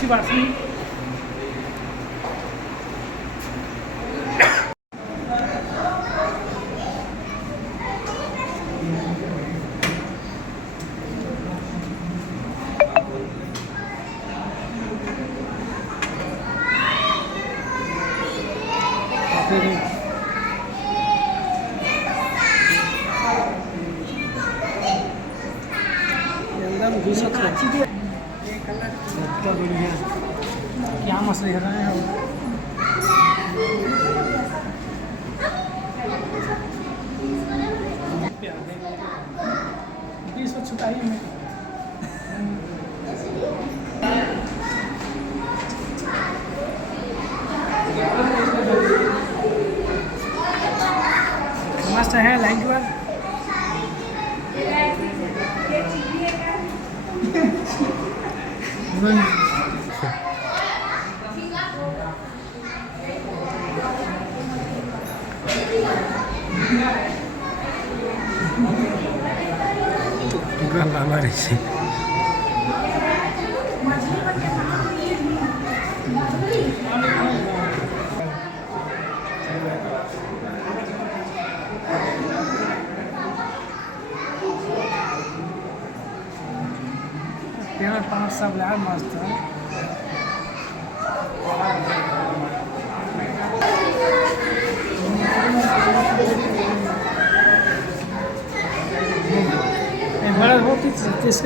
खुशी वाटली. एकदम घुसत है. क्या बढ़िया, क्या मस्त दिख रहा है. इसको छुटाइए मैं. मस्त है लाइन पर. Gala sih. यहाँ 5 लाख मस्त है. बड़ा बहुत ही तेज